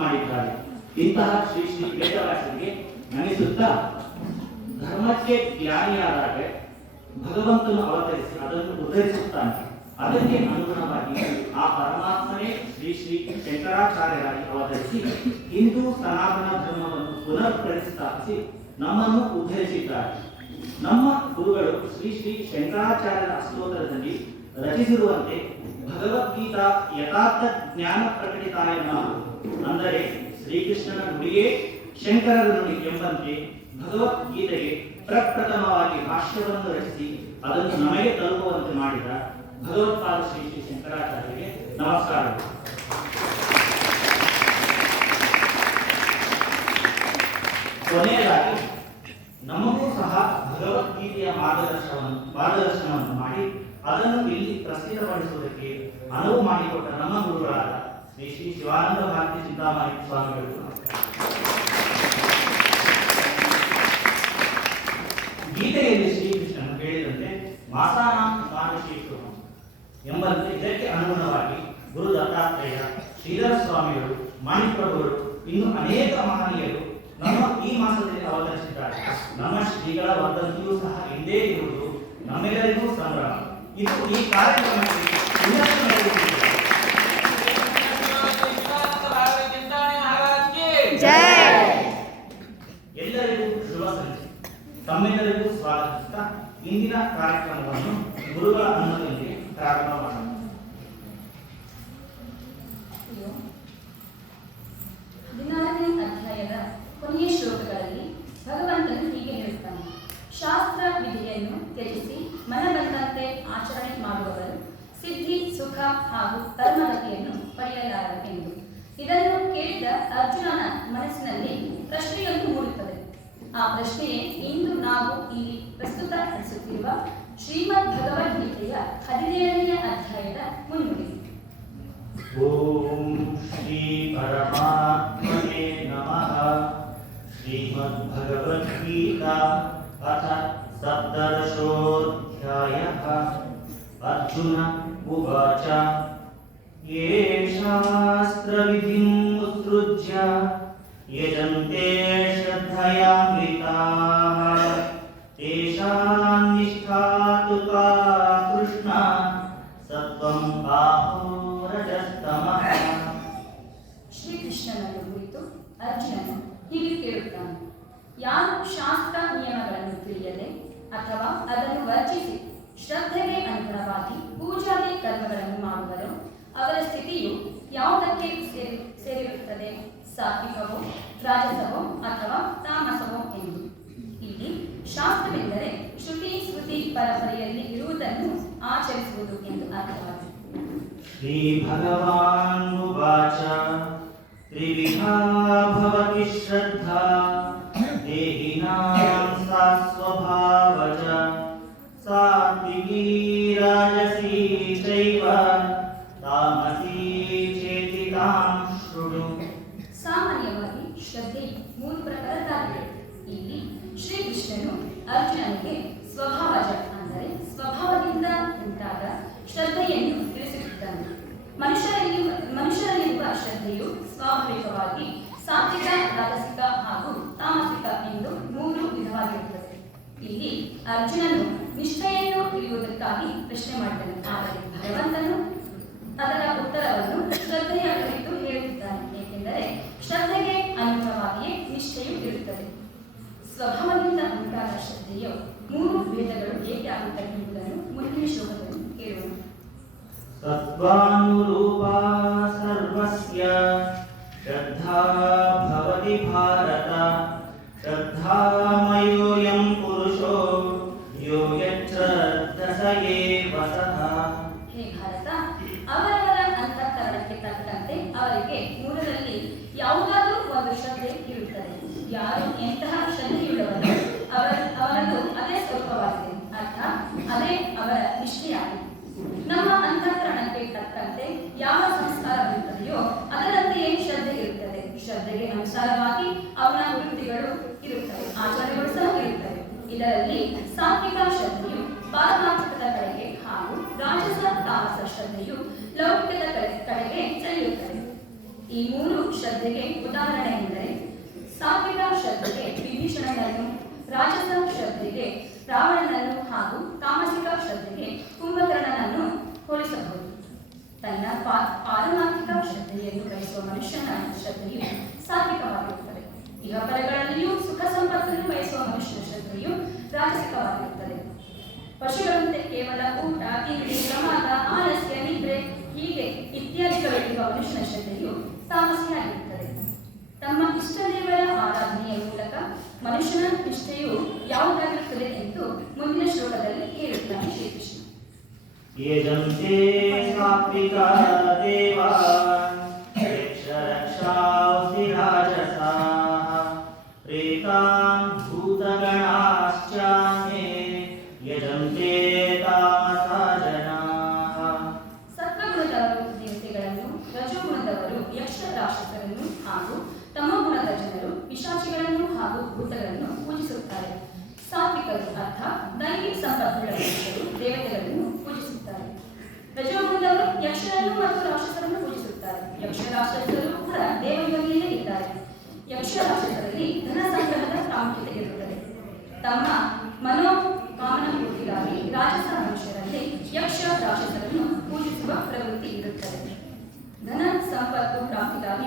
ಮಾಡಿದ್ದಾರೆ. ಇಂತಹ ಶ್ರೀ ಶ್ರೀ ವೇದವ್ಯಾಸರಿಗೆ ನಮಿಸುತ್ತಾ ಧರ್ಮಕ್ಕೆ ಜ್ಞಾನಿಯಾದಾಗ ಭಗವಂತನು ಅವತರಿಸಿ ಅದನ್ನು ಉದ್ಧರಿಸುತ್ತಾನೆ. ಅದಕ್ಕೆ ಅನುಗುಣವಾಗಿ ಆ ಪರಮಾತ್ಮನೇ ಶ್ರೀ ಶ್ರೀ ಶಂಕರಾಚಾರ್ಯರಾಗಿ ಅವತರಿಸಿ ಹಿಂದೂ ಸನಾತನ ಧರ್ಮವನ್ನು ಪುನರ್ ಪ್ರತಿಷ್ಠಾಪಿಸಿ ನಮ್ಮನ್ನು ಉದ್ಧರಿಸಿದ್ದಾರೆ. ನಮ್ಮ ಗುರುಗಳು ಶ್ರೀ ಶ್ರೀ ಶಂಕರಾಚಾರ್ಯರ ಸ್ತೋತ್ರದಲ್ಲಿ ರಚಿಸಿರುವಂತೆ ಭಗವದ್ಗೀತಾ ಯಥಾರ್ಥ ಜ್ಞಾನ ಪ್ರಕಟಿತಾಯ ನಮಃ ಅಂದರೆ ಶ್ರೀಕೃಷ್ಣನ ನುಡಿಯೇ ಶಂಕರರ ನುಡಿ ಎಂಬಂತೆ ಭಗವದ್ಗೀತೆಗೆ ಪ್ರಪ್ರಥಮವಾಗಿ ಭಾಷ್ಯವನ್ನು ರಚಿಸಿ ಅದನ್ನು ನಮಗೆ ತಲುಪುವಂತೆ ಮಾಡಿದ ಭಗವತ್ಪಾದ ಶ್ರೀ ಶ್ರೀ ಶಂಕರಾಚಾರ್ಯರಿಗೆ ನಮಸ್ಕಾರ. ಕೊನೆಯದಾಗಿ ನಮಗೂ ಸಹ ಭಗವದ್ಗೀತೆಯ ಮಾರ್ಗದರ್ಶನವನ್ನು ಮಾರ್ಗದರ್ಶನವನ್ನು ಮಾಡಿ ಅದನ್ನು ಇಲ್ಲಿ ಪ್ರಸ್ತುತಪಡಿಸುವುದಕ್ಕೆ ಅನುವು ಮಾಡಿಕೊಟ್ಟ ನಮ್ಮ ಗುರುಗಳಾದ ಶ್ರೀ ಶ್ರೀ ಶಿವಾನಂದ ಭಾರತಿ ಚಿಂತಾಮಣಿ ಸ್ವಾಮಿಗಳು ಗೀತೆಯಲ್ಲಿ ಶ್ರೀಕೃಷ್ಣನು ಹೇಳಿದಂತೆ ಮಾಸಾನಾಂ ಮಾನಶೇಷು ಎಂಬಂತೆ ಇದಕ್ಕೆ ಅನುಗುಣವಾಗಿ ಗುರು ದತ್ತಾತ್ರೇಯ, ಶ್ರೀಧರ ಸ್ವಾಮಿಗಳು ಮಾಣಿಪ್ರಭುಗಳು ಇನ್ನು ಅನೇಕ ಮಹನೀಯರು ನಮ್ಮ ಈ ಮಾಸದಲ್ಲಿ ಅವತರಿಸಿದ್ದಾರೆ. ನಮ್ಮ ಶ್ರೀಗಳ ವರ್ಧನೆಯೂ ಸಹ ಹಿಂದೆ ಇರುವುದು ನಮ್ಮೆಲ್ಲರಿಗೂ ಸಂಭ್ರಮ. ಇದು ಈ ಕಾರ್ಯಕ್ರಮಕ್ಕೆ ತಮ್ಮೆಲ್ಲರಿಗೂ ಸ್ವಾಗತಿಸುತ್ತಾ ಇಂದಿನ ಕಾರ್ಯಕ್ರಮವನ್ನು ಗುರುಗಳ ಅನುಮತಿಯೊಂದಿಗೆ ಪ್ರಾರಂಭ ಮಾಡೋಣ ॐ श्रीपरमात्मने नमः। श्रीमद्भगवद्गीता अथ सप्तदशोऽध्यायः। अर्जुन उवाच। ये येषास्त्रविधिंसृज यजन्ते श्रद्धयाङ्गिता ಅರ್ಜುನನು ಹೀಗೆ ಕೇಳುತ್ತಾನೆ, ಯಾರು ಶಾಸ್ತ್ರ ನಿಯಮಗಳನ್ನು ತಿಳಿಯದೆ ಅಥವಾ ಅದನ್ನು ವರ್ಜಿಸಿ ಶ್ರದ್ಧೆಗೆ ಅನುಗುಣವಾಗಿ ಪೂಜಾದಿ ಕರ್ಮಗಳನ್ನು ಮಾಡುವರು, ಅವರ ಸ್ಥಿತಿಯು ಯಾವುದಕ್ಕೆ ಸೇರಿ, ಸೇರಿರುತ್ತದೆ? ಸಾತ್ವಿಕವೋ, ರಾಜಸವೋ ಅಥವಾ ತಾಮಸವೋ ಎಂದು. ಇಲ್ಲಿ ಶಾಸ್ತ್ರವೆಂದರೆ ಶ್ರುತಿ ಸ್ಮೃತಿ ಪರಂಪರೆಯಲ್ಲಿ ಇರುವುದನ್ನು ಆಚರಿಸುವುದು ಎಂದು ಅರ್ಥವಾಗಿದೆ. ಶ್ರೀ ಭಗವಾನ್ त्रिविधा भवति श्रद्धा देहिनां सा स्वभावज सात्विकी राजसी चैव तामसी चेति तां शृणु ಸಾಮಾನ್ಯವಾಗಿ ಶ್ರದ್ಧೆ ಮೂರು ಪ್ರಕಾರದ್ದಾಗಿದೆ ಇಲ್ಲಿ ಶ್ರೀಕೃಷ್ಣನು ಅರ್ಜುನನಿಗೆ ಸ್ವಭಾವಜ ಅಂದರೆ ಸ್ವಭಾವದಿಂದ ಉಂಟಾದ ಶ್ರದ್ಧೆಯನ್ನು ತಿಳಿಸುತ್ತಿದ್ದಾನೆ ಮನುಷ್ಯರಲ್ಲಿ ಮನುಷ್ಯರಲ್ಲಿರುವ ಶ್ರದ್ಧೆಯು ಸ್ವಾಭಾವಿಕವಾಗಿ ಸಾತ್ವಿಕ, ರಾಜಸಿಕ ಹಾಗೂ ತಾಮಸಿಕ ಎಂದು ಮೂರು ವಿಧವಾಗಿರುತ್ತದೆ. ಇಲ್ಲಿ ಅರ್ಜುನನು ನಿಷ್ಠೆಯನ್ನು ತಿಳಿಯುವುದಕ್ಕಾಗಿ ಪ್ರಶ್ನೆ ಮಾಡಿದನು ಆದರೆ ಭಗವಂತನು ಅದರ ಉತ್ತರವನ್ನು ಶ್ರದ್ಧೆಯ ಕುರಿತು ಹೇಳುತ್ತಿದ್ದಾನೆ. ಏಕೆಂದರೆ ಶ್ರದ್ಧೆಗೆ ಅನುಗುಣವಾಗಿಯೇ ನಿಷ್ಠೆಯು ಇರುತ್ತದೆ. ಸ್ವಭಾವದಿಂದ ಉಂಟಾದ ಶ್ರದ್ಧೆಯು ಮೂರು ಭೇದಗಳು ಏಕೆ ಆಗುತ್ತವೆ ಎಂಬುದನ್ನು ಮುಂದಿನ ಶ್ಲೋಕದಲ್ಲಿ ಸರ್ವಸ್ಯ श्रद्धा भवति भारत श्रद्धामयोऽयं ಶ್ರದ್ಧೆಯು ಲೌಕಿಕದ ಕಡೆ- ಕಡೆಗೆ ಸೆಳೆಯುತ್ತದೆ ಈ ಮೂರು ಶ್ರದ್ಧೆಗೆ ಉದಾಹರಣೆ ಎಂದರೆ, ಸಾತ್ವಿಕ ಶ್ರದ್ಧೆಗೆ ವಿಭೀಷಣನನ್ನು, ರಾಜಸ ಶ್ರದ್ಧೆಗೆ ರಾವಣನನ್ನು ಹಾಗೂ ತಾಮಸಿಕ ಶ್ರದ್ಧೆಗೆ ಕುಂಭಕರ್ಣನನ್ನು ಹೋಲಿಸಬಹುದು. ತನ್ನ ಪಾರಮಾತ್ಮಿಕ ಶ್ರದ್ಧೆಯನ್ನು ಬಯಸುವ ಮನುಷ್ಯನ ಶ್ರದ್ಧೆಯು ಸಾತ್ವಿಕವಾಗಿರುತ್ತದೆ. ಇಹ ಪರಗಳಲ್ಲಿಯೂ ಸುಖ ಸಂಪತ್ತನ್ನು ಬಯಸುವ ಮನುಷ್ಯನ ಶ್ರದ್ಧೆಯು ರಾಜಸಿಕವಾಗಿರುತ್ತದೆ. ಪಶುಗಳಂತೆ ಕೇವಲ ಊಟ ತಿಂಡಿ ಪ್ರಮಾದ ಆಲಸ್ಯ ನಿದ್ರೆ ಹೀಗೆ ಗೌರಿಶನ ಶ್ರದ್ಧೆಯು ತಾಮಸಿಯಾಗಿರುತ್ತದೆ ತಮ್ಮ ಇಷ್ಟ ದೇವರ ಆರಾಧನೆಯ ಮೂಲಕ ಮನುಷ್ಯನ ನಿಷ್ಠೆಯು ಯಾವುದಾಗಿರುತ್ತದೆ ಎಂದು ಮುಂದಿನ ಶ್ಲೋಕದಲ್ಲಿ ಹೇಳುತ್ತಾನೆ ಶ್ರೀಕೃಷ್ಣ. ಏದಂತೆ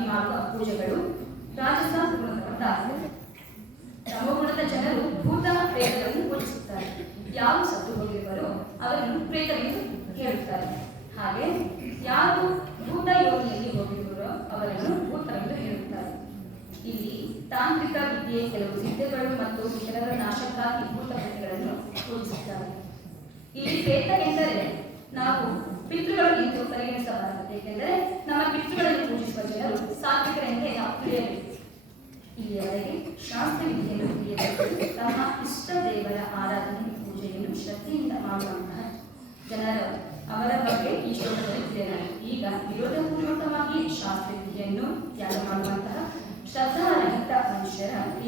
ಮಾಡುವ ಪೂಜೆಗಳು, ರಾಜಸ್ಥಾನ ತಮಗುಣದ ಜನರು ಭೂತ ಪ್ರೇತಗಳನ್ನು ಪೂಜಿಸುತ್ತಾರೆ. ಯಾರು ಸತ್ತು ಹೋಗಿರುವರೋ ಅವರನ್ನು ಪ್ರೇತವೆಂದು ಹೇಳುತ್ತಾರೆ. ಹಾಗೆ ಯಾರು ಭೂತ ಯೋಗಿಯಲ್ಲಿ ಹೋಗಿರುವರೋ ಅವರನ್ನು ಭೂತವೆಂದು ಹೇಳುತ್ತಾರೆ. ಇಲ್ಲಿ ತಾಂತ್ರಿಕ ವಿದ್ಯೆ ಕೆಲವು ಸಿದ್ಧಗಳು ಮತ್ತು ಜನರ ನಾಶಕ್ಕಾಗಿ ಭೂತ ಪ್ರೇತಗಳನ್ನು ಪೂಜಿಸುತ್ತಾರೆ. ಇಲ್ಲಿ ಪ್ರೇತ ಎಂದರೆ ನಾವು ಪಿತೃಗಳು ಎಂದು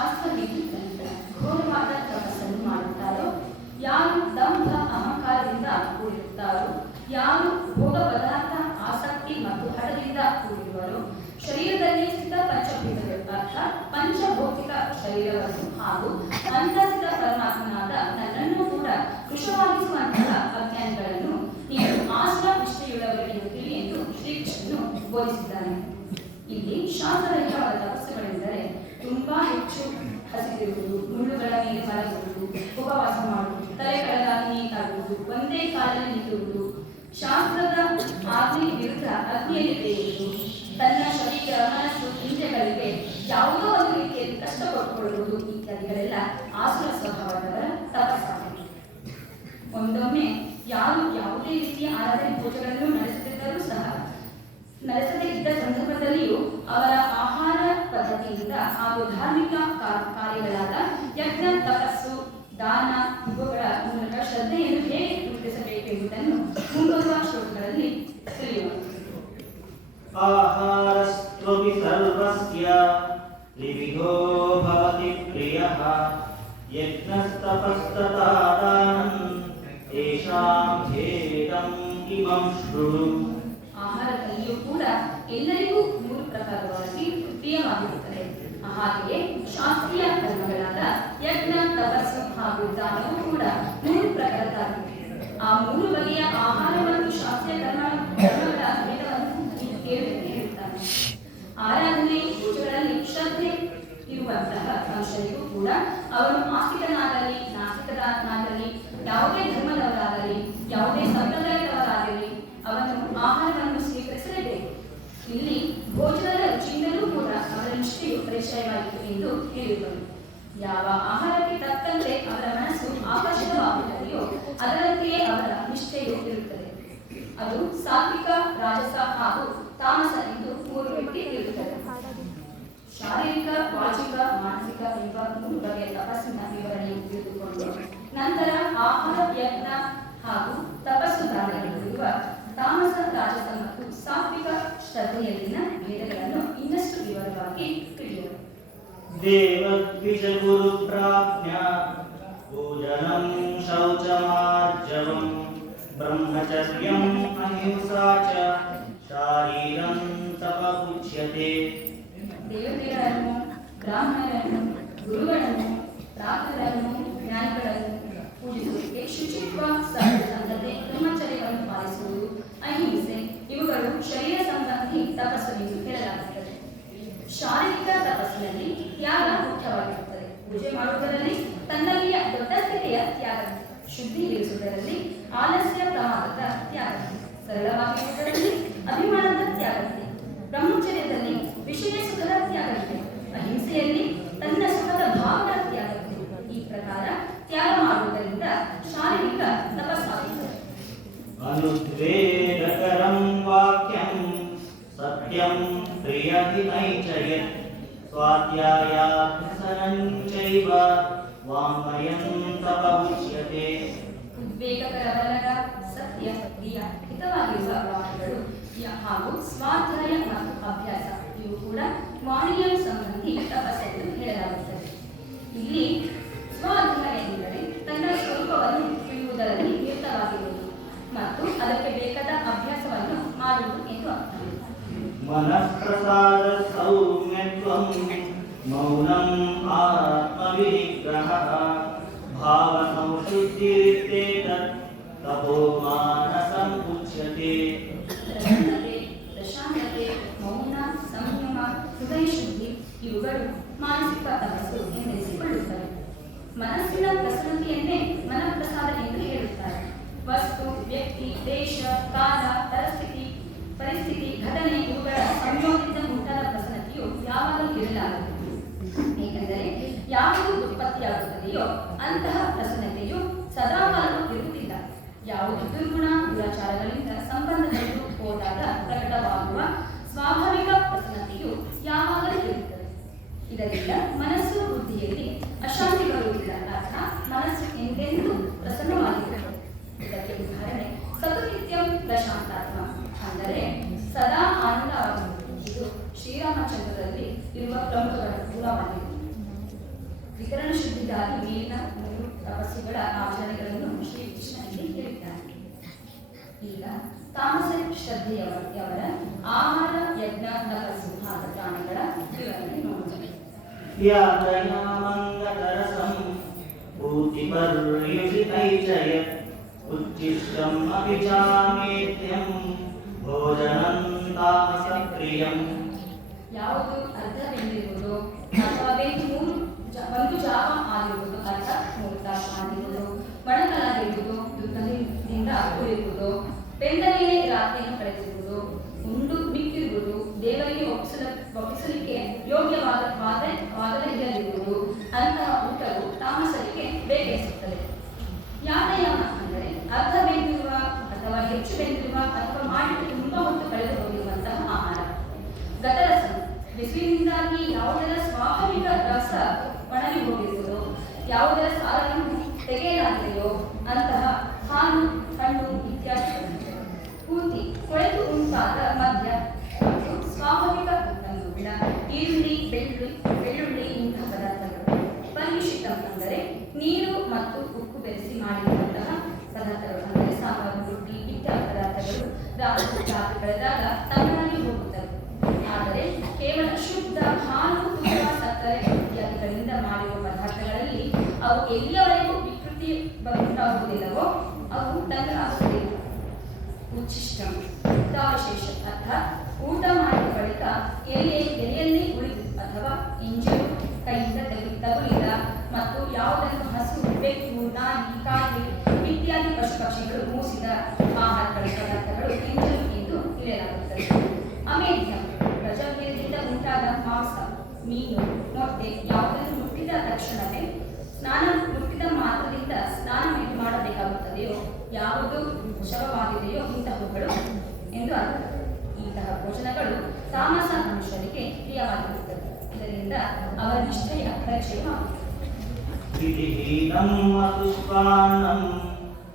ಶಾಸ್ತ್ರ ವಿಧಿಗಳಿಂದ ಘೋರವಾದ ತಪಸ್ಸನ್ನು ಮಾಡುತ್ತಾರೋ? ಯಾರು ದಂಭ ಅಹಂಕಾರದಿಂದ ಕೂಡಿರುತ್ತಾರೋ? ಯಾರು ಪದಾರ್ಥ ಆಸಕ್ತಿ ಮತ್ತು ಹಠದಿಂದ ಕೂಡಿರುವರೋ? ಶರೀರದಲ್ಲಿ ಸ್ಥಿತ ಪಂಚಭೂತಗಳು ಅರ್ಥಾತ್ ಪಂಚಭೌತಿಕ ಶರೀರವನ್ನು ಹಾಗೂ ಅಂತಸ್ಥಿತ ಒಂದೊಮ್ಮೆ ಯಾರು ಯಾವುದೇ ರೀತಿಯ ಆರಾಧನೆ ಪೂಜೆಗಳನ್ನು ನಡೆಸುತ್ತಿದ್ದರೂ ಸಹ, ನಡೆಸದೇ ಇದ್ದ ಸಂದರ್ಭದಲ್ಲಿಯೂ ಅವರ ಆಹಾರ ಪದ್ಧತಿಯಿಂದ ಹಾಗೂ ಧಾರ್ಮಿಕ ಕಾರ್ಯಗಳಾದ ಯಜ್ಞ, ತಪಸ್ಸು, ದಾನ ಇವುಗಳ ಮೂಲಕ ಶ್ರದ್ಧೆಯನ್ನು ಹೇಗೆ ಗುರುತಿಸಬೇಕೆಂಬುದನ್ನು ಮುಂಬರುವ ಶ್ಲೋಕಗಳಲ್ಲಿ ತಿಳಿಯೋಣ. ಆಹಾರಸ್ತ್ವಪಿ ಸರ್ವಸ್ಯ ಪ್ರಿಯಃ ಆಹಾರ ಛೇದಂ ಕೂಡ ಎಲ್ಲರಿಗೂ ಮೂರು ಪ್ರಕಾರವಾಗಿ ಪ್ರಿಯವಾಗಿರುತ್ತದೆ. ಹಾಗೆಯೇ ಶಾಸ್ತ್ರೀಯ ಕರ್ಮಗಳಾದ ಯಜ್ಞ, ತಪಸ್ಸು ಹಾಗೂ ಕೂಡ ಮೂರು ಪ್ರಕಾರದಾಗಿದೆ ಆ ಮೂರು ಬಗೆಯ ಆಹಾರ ಮತ್ತು ಶಾಸ್ತ್ರೀಯ ಕರ್ಮ ಕರ್ಮಗಳ ಭೇದವನ್ನು ಇರುವಂತಹ ಕೂಡ ಅವರು ಆಸ್ತಿಕನಾಗಲಿ ನಾಸ್ತಿಕನಾಗಲಿ ಯಾವುದೇ ಧರ್ಮ ಎಂದು ಹೇಳಿದರು. ಯಾವ ಆಹಾರಕ್ಕೆ ತಕ್ಕಂತೆ ಅವರ ಮನಸ್ಸು ಆಕರ್ಷಿತವಾಗುತ್ತದೆಯೋ ಅದರಂತೆಯೇ ಅವರ ನಿಷ್ಠೆಯು ಇರುತ್ತದೆ. ಅದು ಸಾತ್ವಿಕ, ರಾಜಸ ಹಾಗೂ ತಾಮಸ ಎಂದು ಮೂರು ರೀತಿ ಇರುತ್ತದೆ ಶಾರೀರಿಕ, ವಾಚಿಕ, ಮಾನಸಿಕ ಎಂಬ ಮೂರು ಬಗೆಯ ತಪಸ್ಸಿನ ವಿವರಣೆ ತಿಳಿದುಕೊಂಡು ನಂತರ ಆಹಾರ, ಯಜ್ಞ ಹಾಗೂ ತಪಸ್ಸು ದಾನಗಳಿರುವ ತಾಮಸ, ರಾಜಸ ಮತ್ತು ಸಾತ್ವಿಕ ಶ್ರದ್ಧೆಯಲ್ಲಿನ देवद्विजगुरुप्राज्ञा पूजनं शौचमार्जवं ब्रह्मचर्यम् अहिंसा च शारीरं तपमुच्यते ದೇವತೆಗಳನ್ನು ಬ್ರಾಹ್ಮಣರನ್ನು ಗುರುಗಳನ್ನು ಪ್ರಾತರನ್ನು ಜ್ಞಾನಿಗಳನ್ನು ಪೂಜಿಸುವಿಕೆ ಶುಚಿತ್ವ ಸಂಘತೆ ಬ್ರಹ್ಮಚರ್ಯವನ್ನು ಪಾಲಿಸುವುದು ಅಹಿಂಸೆ ಇವುಗಳು ಶರೀರ ಸಂಬಂಧಿ ತಪಸ್ಸು ಎಂದು ಹೇಳಲಾಗುತ್ತದೆ ಶಾರೀರಿಕ ತಪಸ್ಸಿನಲ್ಲಿ ತ್ಯಾಗ ಮುಖ್ಯವಾಗಿರುತ್ತದೆ. ಪೂಜೆ ಮಾಡುವುದರಲ್ಲಿ ತನ್ನಲ್ಲಿಯ ದೊಡ್ಡತೆಯ ತ್ಯಾಗ ಶುದ್ಧೀಕರಿಸುವುದರಲ್ಲಿ ಆಲಸ್ಯ ಪ್ರಮಾಣದ ತ್ಯಾಗ. ಸರಳವಾಗಿರುವುದರಲ್ಲಿ ಹಾಗೂ ಸ್ವಾಧ್ಯಾಯ ಮತ್ತು ಅಭ್ಯಾಸ ಇವು ಕೂಡ ಮಾನಿಯಲ್ ಸಂಬಂಧಿ. ಶ್ರೀರಾಮಚಂದ್ರರಲ್ಲಿ ಇರುವ ಪ್ರಮುಖ ಗುಣವಾಗಿದೆ ವಿತರಣ ಶುದ್ಧಿಗಾಗಿ ಮೇಲಿನ ಮೂರು ತಪಸ್ಸುಗಳ ಆಚರಣೆಗಳನ್ನು ಶ್ರೀಕೃಷ್ಣ ಇಲ್ಲಿ ಹೇಳಿದ್ದಾನೆ ಈಗ ತಾಮಸ ಶ್ರದ್ಧೆಯವರ ಆಹಾರ ಯಜ್ಞ ತಪಸ್ಸು ಹಾಗೂ ಪ್ರಾಣಿಗಳ ವಿವರಣೆ ನೋಡೋಣ यातयामङ्गतरसं पूतिपर्युषितै च यत् उच्छिष्टम् अपि चामेत्यं भोजनं तामसप्रियम् ಯಾವುದು ಅರ್ಧವೆಂದಿರುವುದು ಅಥವಾ ಬೇರೆ ಮೂರು ಒಂದು ಜಾವ ಆಗಿರುವುದು ಅರ್ಧ ಮೂರು ತಾಸು ಆಗಿರುವುದು. ಮೊಣಕಲಾಗಿರುವುದು ದುಃಖದಿಂದ ಕೂಡಿರುವುದು. ಬೆಂದನೆಯೇ ರಸ ಒಣಗಿ ಹೋಗಿರುವುದು ಯಾವುದರ ಸಾಲವನ್ನು ತೆಗೆಯಲಾಗಿದೆಯೋ ಅಂತಹ ಹಾಲು, ಹಣ್ಣು ಇತ್ಯಾದಿ ಪೂರ್ತಿ ಕೊಳೆತು ಉಂಟಾದ ಮದ್ಯ ಸ್ವಾಭಾವಿಕ ಉತ್ತಂಗುಗಳ ಈರುಳ್ಳಿ, ಬೆಳ್ಳುಳ್ಳಿ ಬೆಳ್ಳುಳ್ಳಿ ಇಂತಹ ಪದಾರ್ಥಗಳು. ಪರಿಮಿಷಿತ ಅಂದರೆ ನೀರು ಮತ್ತು ಉಪ್ಪು ಬೆರೆಸಿ ಮಾಡಿರುವಂತಹ ಪದಾರ್ಥಗಳು. ಅಂದರೆ ಸಾಂಬಾರು ರೊಟ್ಟಿ ಇತ್ಯಾದಿ ಪದಾರ್ಥಗಳು. ರಾತ್ರಿ ಬೆಳೆದಾಗ ಕಳೆದಾಗ ಅವು ಎಲ್ಲಿಯವರೆಗೂ ವಿಕೃತಿ ಉಂಟಾಗುವುದಿಲ್ಲವೋ ಅವು ತಣ್ಣಗಾಗುವುದಿಲ್ಲ ಉಚ್ಚಿಷ್ಟಂ. ಊಟಾವಶೇಷ. ಅರ್ಥಾತ್ ಊಟ ಮಾಡಿದ ಬಳಿಕ ಎಲೆ ಎಲೆಯಲ್ಲಿ ಉಳಿದು ಅಥವಾ ಇಂಜಲು, ಕೈಯಿಂದ ತೆಗೆದು ತಗುಲಿದ ಮತ್ತು ಯಾವುದನ್ನು ಹಸು, ಬೆಕ್ಕು, ನಾಯಿ, ಕಾಗೆ ಇತ್ಯಾದಿ ಪಶು ಪಕ್ಷಿಗಳು ಮೂಸಿದ ಆಹಾರಗಳ ಪದಾರ್ಥಗಳು ಇಂಜಲು ಎಂದು ತಿಳಿಯಲಾಗುತ್ತದೆ. ಅಮೇಧ್ಯ ಪ್ರಜಾವೇದಿಂದ ಉಂಟಾದ ಮಾಂಸ, ಮೀನು, ಮೊಟ್ಟೆ ಯಾವುದನ್ನು ಮುಟ್ಟಿದ ತಕ್ಷಣವೇ ಸ್ನಾನ ಮುಟ್ಟಿದ ಮಾತ್ರದಿಂದ ಸ್ನಾನ ಏನು ಮಾಡಬೇಕಾಗುತ್ತದೆಯೋ ಯಾವುದು ಶವವಾಗಿದೆಯೋ ಇಂತಹವುಗಳು ಎಂದು ಅರ್ಥ. ಇಂತಹ ಭೋಜನಗಳು ತಾಮಸ ಮನುಷ್ಯರಿಗೆ ಪ್ರಿಯವಾಗಿರುತ್ತದೆ ಇದರಿಂದ ಅವರ ನಿಷ್ಠೆಯ ಪರಿಚಯ ಿಹೀನಂ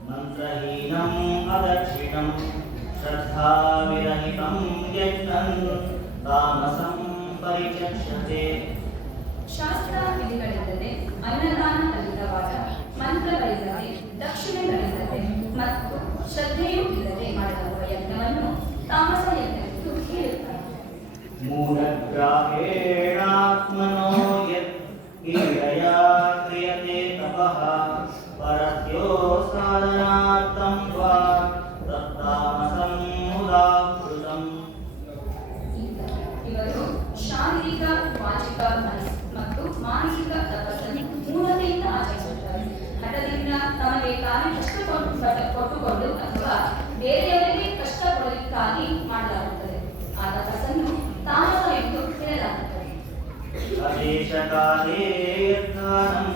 ಮಂತ್ರಹೀನಂ ಅದಕ್ಷಿಣಂ ಶ್ರದ್ಧಾವಿರಹಿತಂ ಯಜ್ಞಂ ತಾಮಸಂ ಪರಿಚಕ್ಷತೆ ಶಾಸ್ತ್ರ ವಿಧಿಗಳಿಲ್ಲದೆ ಮನದಾನ ಕಲಿತವಾದ ಮಂತ್ರಗಳಿಲ್ಲದೆ ದಕ್ಷಿಣಗಳಿಲ್ಲದೆ ಮತ್ತು ಶ್ರದ್ಧೆಯೂ ಇಲ್ಲದೆ ಮಾಡುವ ಯಜ್ಞವನ್ನು ತಾಮಸ ಯಜ್ಞವೆಂದು ಹೇಳುತ್ತಾರೆ. ಮೂಲಗ್ರಾಹೇಣಾತ್ಮನೋ ಯತ್ ಕೊಡಲು ಅಥವಾ ಬೇರೆಯವರಿಗೆ ಕಷ್ಟ ಕೊಡಲಿಕ್ಕಾಗಿ ಮಾಡಲಾಗುತ್ತದೆ. ಆಗ ಕಸನ್ನು ತಾಮಸ ಎಂದು ಹೇಳಲಾಗುತ್ತದೆ. ಅದೇಶಕಾಲೇ ಯತ್ನಾನಂ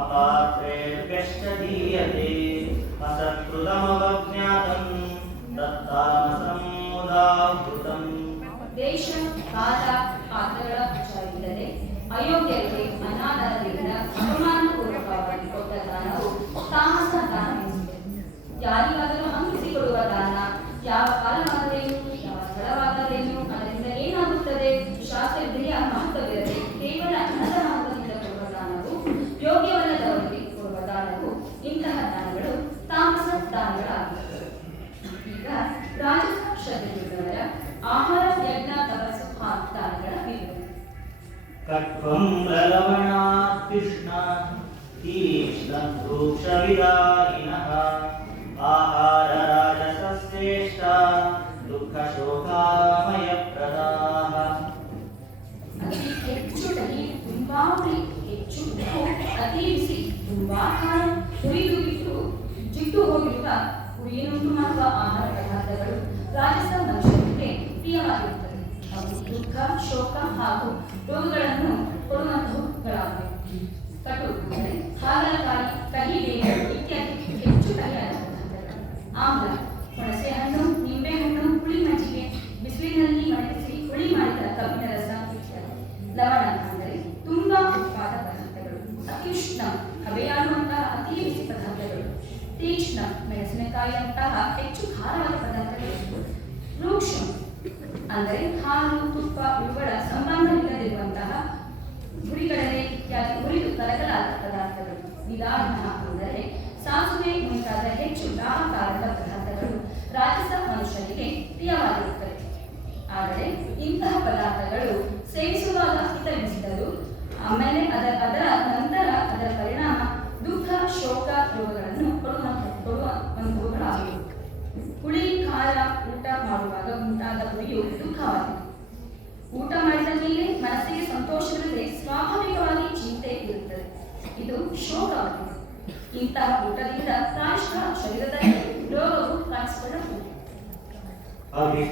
ಅಪಾತ್ರೇಭ್ಯಶ್ಚ ದೀಯತೆ ಅಸತ್ಕೃತಮವಭ್ಯ कट्वं ललवणात् कृष्ण तीक्ष्णभ्रूक्षविदारिणः आहारराजसश्रेष्ठा दुःखशोकामयप्रदाः ಅತಿ ಹೆಚ್ಚು ದಹಿ ತುಂಬಾ ಹುಳಿ ಹೆಚ್ಚು ಉಪ್ಪು ಅತಿ ಬಿಸಿ ತುಂಬಾ ಖಾರ ಹುರಿದು ಬಿಟ್ಟು ಜಿಟ್ಟು ಹೋಗಿರುವ ಹುರಿಯನ್ನುಂಟು ಮಾಡುವ ಆಹಾರ ಪದಾರ್ಥಗಳು ರಾಜಸ ಮನುಷ್ಯರಿಗೆ ಪ್ರಿಯವಾಗಿರುತ್ತದೆ ಅವು ದುಃಖ ಶೋಕ ಹಾಗೂ ರೋಗಗಳನ್ನು ಕೊಡುವಂತಹವುಗಳಾಗಿವೆ ಕಟು ಇಂತಹ ಪದಾರ್ಥಗಳು ಸೇವಿಸುವಾಗ ಹಿತವೆನಿಸಿದರೂ, ಆಮೇಲೆ ಅದರ ಅದರ ನಂತರ ಅದರ ಪರಿಣಾಮ ದುಃಖ, ಶೋಕ ರೋಗಗಳನ್ನು ಕೊಡುವ ಅನುಭವಗಳಾಗಿವೆ. ಹುಳಿ, ಖಾರ, ಊಟ ಮಾಡುವಾಗ ಉಂಟಾದ ಹುಳಿಯು ದುಃಖವಾಗಿದೆ. ಊಟ ಮಾಡಿದ ಮೇಲೆ ಮನಸ್ಸಿಗೆ ಸಂತೋಷವಿಲ್ಲದೆ ಸ್ವಾಭಾವಿಕವಾಗಿ ಚಿಂತೆ ಇರುತ್ತದೆ. ಇದು ಶೋಕವಾಗಿದೆ. ಇಂತಹ ಊಟದಿಂದ ಪ್ರಾಯಶಃ ಶರೀರದಲ್ಲಿ ರೋಗವು ಕಾಣಿಸಿಕೊಳ್ಳಬಹುದು